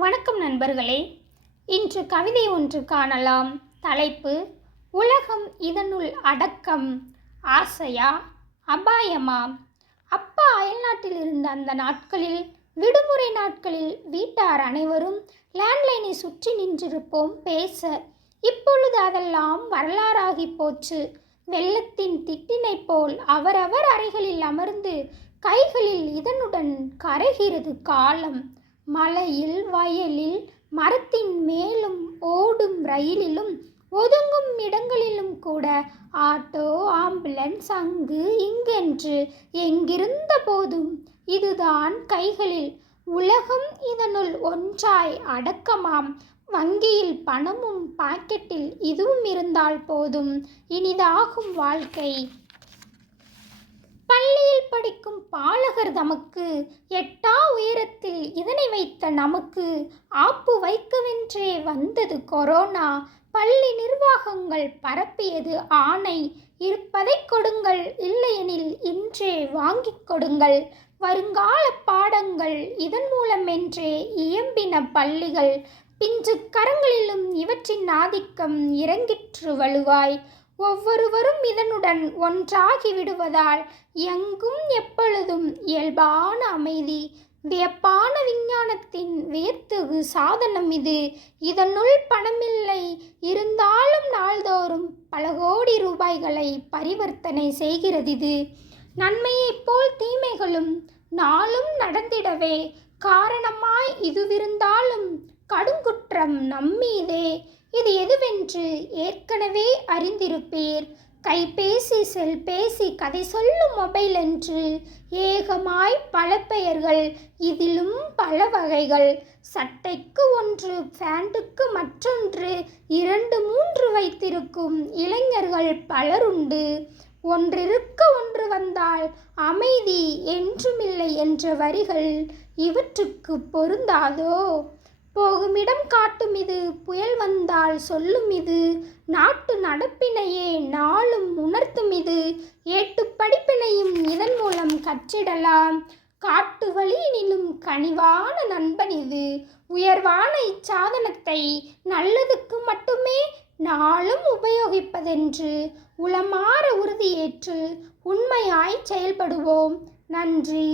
வணக்கம் நண்பர்களே. இன்று கவிதை ஒன்று காணலாம். தலைப்பு: உலகம் இதனுள் அடக்கம். ஆசையா அபாயமா? அப்பா அயல்நாட்டில் இருந்த அந்த நாட்களில், விடுமுறை நாட்களில் வீட்டார் அனைவரும் லேண்ட்லைனை சுற்றி நின்றிருப்போம் பேச. இப்பொழுது அதெல்லாம் வரலாறாகி போச்சு. வெள்ளத்தின் திட்டினை போல் அவரவர் அறைகளில் அமர்ந்து கைகளில் இதனுடன் கரைகிறது காலம். மலையில், வயலில், மரத்தின் மேலும், ஓடும் ரயிலிலும், ஒதுங்கும் இடங்களிலும் கூட ஆட்டோ, ஆம்புலன்ஸ், அங்கு இங்கென்று எங்கிருந்த போதும் இதுதான் கைகளில். உலகம் இதனுள் ஒன்றாய் அடக்கமாம். வங்கியில் பணமும் பாக்கெட்டில் இதுவும் இருந்தால் போதும், இனிதாகும் வாழ்க்கை. பள்ளியில் படிக்கும் பாலகர் தமக்கு, எட்டா உயரத்தில் இதனை வைத்த நமக்கு, ஆப்பு வைக்கவென்றே வந்தது கொரோனா. பள்ளி நிர்வாகங்கள் பரப்பியது ஆணை, இருப்பதை கொடுங்கள், இல்லையெனில் இன்றே வாங்கிக் கொடுங்கள். வருங்கால பாடங்கள் இதன் மூலமென்றே இயம்பின பள்ளிகள். பிஞ்சு கரங்களிலும் இவற்றின் ஆதிக்கம் இறங்கிற்று வலுவாய். ஒவ்வொருவரும் இதனுடன் ஒன்றாகி விடுவதால் எங்கும் எப்பொழுதும் இயல்பான அமைதி. வியப்பான விஞ்ஞானத்தின் வியத்தகு சாதனம் இது. இதனுள் பணமில்லை, இருந்தாலும் நாள்தோறும் பல கோடி ரூபாய்களை பரிவர்த்தனை செய்கிறதிது. நன்மையைப் போல் தீமைகளும் நாளும் நடந்திடவே காரணமாய் இதுவிருந்தாலும் கடுங்குற்றம் நம்மீதே. இது எதுவென்று ஏற்கனவே அறிந்திருப்பீர். கைபேசி, செல்பேசி, கதை சொல்லும் மொபைல் என்று ஏகமாய் பல பெயர்கள், இதிலும் பல வகைகள். சட்டைக்கு ஒன்று, பேண்ட்டுக்கு மற்றொன்று, 2, 3 வைத்திருக்கும் இளைஞர்கள் பலருண்டு. ஒன்றிருக்க ஒன்று வந்தால் அமைதி என்றுமில்லை என்ற வரிகள் இவற்றுக்கு பொருந்தாதோ? போகுமிடம் காட்டும் இது, புயல் வந்தால் சொல்லும் இது, நாட்டு நடப்பினையே நாளும் உணர்த்தும் இது. ஏட்டுப் படிப்பினையும் இதன் மூலம் கற்றிடலாம். காட்டு வழியினிலும் கனிவான நண்பன் இது. உயர்வான இச்சாதனத்தை நல்லதுக்கு மட்டுமே நாளும் உபயோகிப்பதென்று உளமாற உறுதியேற்று உண்மையாய் செயல்படுவோம். நன்றி.